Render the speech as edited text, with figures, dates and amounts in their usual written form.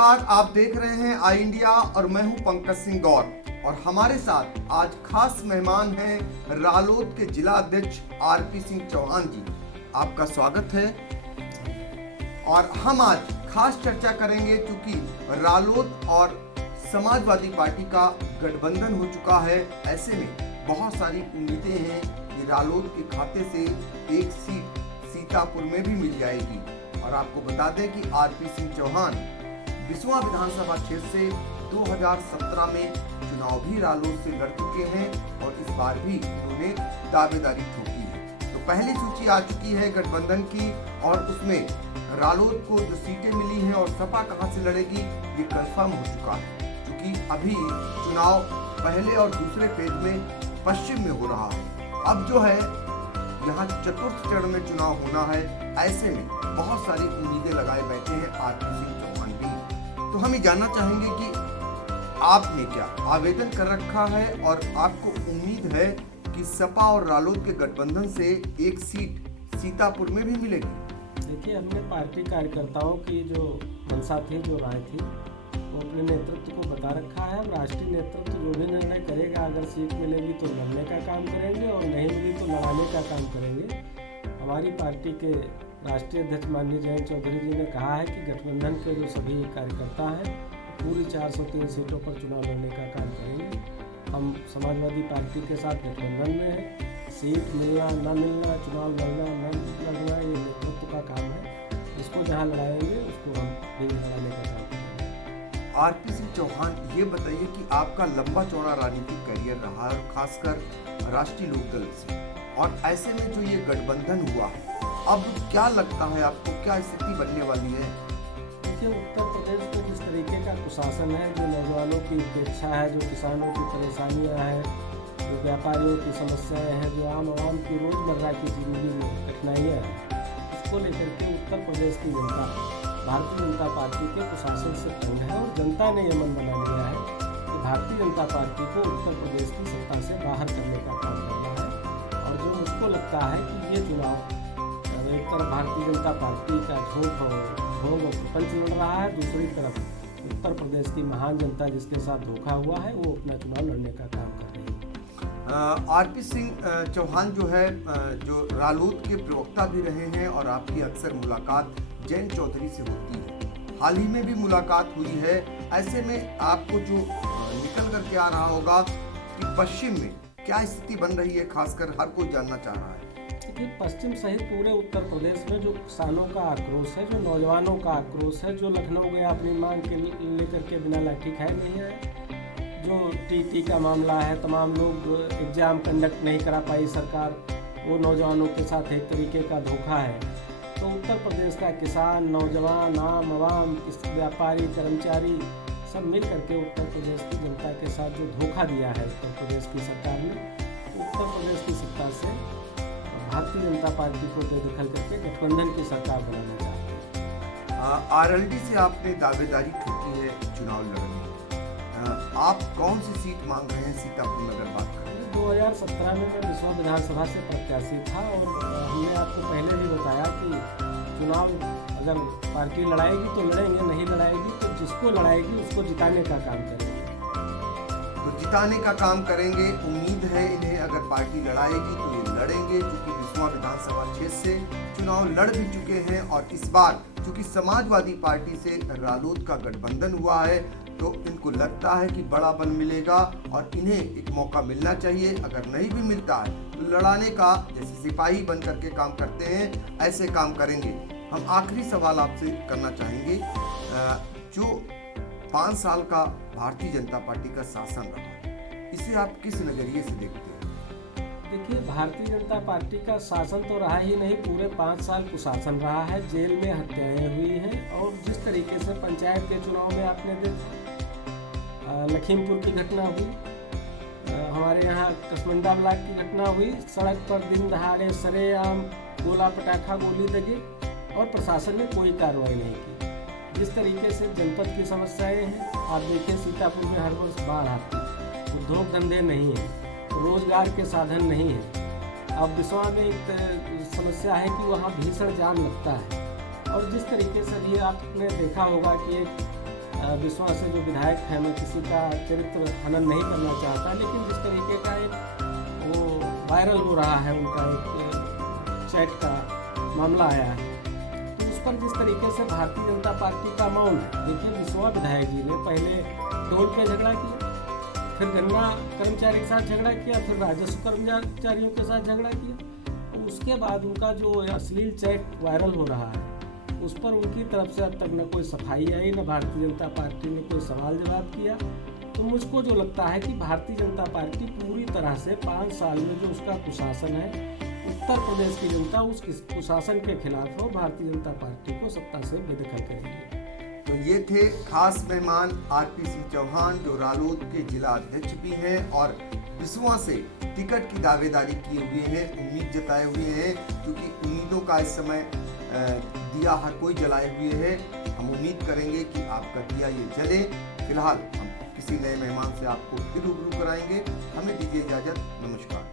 नमस्कार, आप देख रहे हैं आई इंडिया और मैं हूं पंकज सिंह गौर। और हमारे साथ आज खास मेहमान हैं रालोद के जिला अध्यक्ष आरपी सिंह चौहान जी। आपका स्वागत है। और हम आज खास चर्चा करेंगे क्योंकि रालोद और समाजवादी पार्टी का गठबंधन हो चुका है। ऐसे में बहुत सारी उम्मीदें हैं कि रालोद के खाते से एक सीट सीतापुर में भी मिल जाएगी। और आपको बता दें कि आरपी सिंह चौहान बिसवा विधानसभा क्षेत्र से 2017 में चुनाव भी रालोद से लड़ चुके हैं और इस बार भी उन्होंने दावेदारी ठोकी है। तो पहली सूची आ चुकी है गठबंधन की और उसमें रालोद को जो सीटें मिली हैं और सपा कहां से लड़ेगी ये कंफर्म हो चुका है, क्योंकि अभी चुनाव पहले और दूसरे फेज में पश्चिम में हो रहा है। अब जो है यहाँ चतुर्थ चरण में चुनाव होना है। ऐसे में बहुत सारी उम्मीदें लगाए बैठे हैं आरपी सिंह चौहान भी। तो हम ये जानना चाहेंगे कि आपने क्या आवेदन कर रखा है और आपको उम्मीद है कि सपा और रालोद के गठबंधन से एक सीट सीतापुर में भी मिलेगी। देखिए, हमने पार्टी कार्यकर्ताओं की जो मंशा थी, जो राय थी, वो अपने नेतृत्व को बता रखा है। अब राष्ट्रीय नेतृत्व जो भी निर्णय करेगा, अगर सीट मिलेगी तो लड़ने का काम करेंगे और नहीं मिली तो लड़ाने का काम करेंगे। हमारी पार्टी के राष्ट्रीय अध्यक्ष माननीय जयंत चौधरी जी ने कहा है कि गठबंधन के जो सभी कार्यकर्ता हैं पूरी 403 सीटों पर चुनाव लड़ने का काम करेंगे। हम समाजवादी पार्टी के साथ गठबंधन में हैं। सीट मिलना न मिलना, चुनाव लड़ना न लड़ना, ये नेतृत्व का काम है। इसको जहाँ लड़ाएंगे उसको हम भी लड़ाने का काम करेंगे। आरपी सिंह चौहान, ये बताइए कि आपका लंबा चौड़ा राजनीतिक करियर रहा है, खासकर राष्ट्रीय लोकदल से, और ऐसे में जो ये गठबंधन हुआ है, अब क्या लगता है आपको, क्या स्थिति बनने वाली है? देखिए, उत्तर प्रदेश में जिस तरीके का कुशासन है, जो नौजवानों की उपेक्षा है, जो किसानों की परेशानियां हैं, जो व्यापारियों की समस्याएं हैं, जो आम की रोजमर्रा की जिंदगी में कठिनाइयाँ हैं, इसको लेकर के उत्तर प्रदेश की जनता भारतीय जनता पार्टी के कुशासन से तंग है। और जनता ने यह मन बना लिया है कि भारतीय जनता पार्टी को उत्तर प्रदेश की सत्ता से बाहर करने का काम करना है। और जो मुझको लगता है कि ये चुनाव एक तरफ भारतीय जनता पार्टी का झोंक और प्रपंच लड़ रहा है, दूसरी तरफ उत्तर प्रदेश की महान जनता जिसके साथ धोखा हुआ है वो अपना चुनाव लड़ने का काम कर रही है। आरपी सिंह चौहान जो है, जो रालोद के प्रवक्ता भी रहे हैं और आपकी अक्सर मुलाकात जयंत चौधरी से होती है, हाल ही में भी मुलाकात हुई है। ऐसे में आपको जो निकल करके आ रहा होगा कि पश्चिम में क्या स्थिति बन रही है, खासकर हर कोई जानना चाह रहा है। देखिए, पश्चिम सहित पूरे उत्तर प्रदेश में जो किसानों का आक्रोश है, जो नौजवानों का आक्रोश है, जो लखनऊ गया अपनी मांग के लेकर के बिना लाठी खाए नहीं है, जो टीटी का मामला है, तमाम लोग एग्जाम कंडक्ट नहीं करा पाई सरकार, वो नौजवानों के साथ एक तरीके का धोखा है। तो उत्तर प्रदेश का किसान, नौजवान, आम आवाम, व्यापारी, कर्मचारी सब मिल करके उत्तर प्रदेश की जनता के साथ जो धोखा दिया है उत्तर प्रदेश की सरकार ने, उत्तर प्रदेश की सत्ता से भारतीय जनता पार्टी को बेदखल करके गठबंधन की सरकार बनाना चाहते हैं। आरएलडी से आपने दावेदारी ठोकी है चुनाव लड़ने। आप कौन सी सीट मांग रहे हैं सीतापुर में, अगर बात करें? 2017 में मैं बिसवा विधानसभा से प्रत्याशी था और हमने आपको पहले भी बताया कि चुनाव अगर पार्टी लड़ाएगी तो लड़ेंगे, नहीं लड़ाएगी तो जिसको लड़ाएगी उसको जिताने का काम करेंगे। तो जिताने का काम करेंगे, उम्मीद है इन्हें। अगर पार्टी लड़ाएगी तो ये लड़ेंगे, क्योंकि बिसवा विधानसभा क्षेत्र से चुनाव लड़ भी चुके हैं। और इस बार चूंकि समाजवादी पार्टी से रालोद का गठबंधन हुआ है तो इनको लगता है कि बड़ा बल मिलेगा और इन्हें एक मौका मिलना चाहिए। अगर नहीं भी मिलता है तो लड़ाने का, जैसे सिपाही बन करके काम करते हैं, ऐसे काम करेंगे। हम आखिरी सवाल आपसे करना चाहेंगे, जो 5 साल का भारतीय जनता पार्टी का शासन रहा है, इसे आप किस नजरिए से देखते हैं? देखिए, भारतीय जनता पार्टी का शासन तो रहा ही नहीं, पूरे 5 साल कुशासन रहा है, जेल में हत्याएं हुई हैं। और जिस तरीके से पंचायत के चुनाव में आपने देखा, लखीमपुर की घटना हुई, हमारे यहाँ कसमंडा ब्लॉक की घटना हुई, सड़क पर दिन दहाड़े सरेआम गोला पटाखा गोली दगे और प्रशासन ने कोई कार्रवाई नहीं की। जिस तरीके से जनपद की समस्याएं हैं, आप देखिए सीतापुर में हर वर्ष बाढ़ आती है, उद्योग धंधे नहीं है, रोजगार के साधन नहीं है। अब बिसवा में एक समस्या है कि वहाँ भीषण जाम लगता है। और जिस तरीके से भी आपने देखा होगा कि एक विश्वास से जो विधायक है, मैं किसी का चरित्र हनन नहीं करना चाहता, लेकिन जिस तरीके का एक वो वायरल हो रहा है, उनका एक चैट का मामला आया है, तो उस पर जिस तरीके से भारतीय जनता पार्टी का मौन है। देखिए, विश्वा विधायक जी ने पहले टोल पे झगड़ा किया, फिर गन्ना कर्मचारी के साथ झगड़ा किया, फिर राजस्व कर्मचारियों के साथ झगड़ा किया। उसके बाद उनका जो अश्लील चैट वायरल हो रहा है, उस पर उनकी तरफ से अब तक न कोई सफाई आई, न भारतीय जनता पार्टी ने कोई सवाल जवाब किया। तो मुझको जो लगता है कि भारतीय जनता पार्टी पूरी तरह से 5 साल में जो उसका कुशासन है, उत्तर प्रदेश की जनता उस कुशासन के खिलाफ और भारतीय जनता पार्टी को सत्ता से बेदखल करेगी। तो ये थे खास मेहमान आरपी सिंह चौहान, जो रालोद के जिला अध्यक्ष भी हैं और विश्वा से टिकट की दावेदारी किए हुए हैं, उम्मीद जताए हुए हैं, क्योंकि उम्मीदों का इस समय दिया हर कोई जलाए हुए है। हम उम्मीद करेंगे कि आपका दिया ये जले। फिलहाल हम किसी नए मेहमान से आपको फिर रूबरू कराएंगे। हमें दीजिए इजाजत। नमस्कार।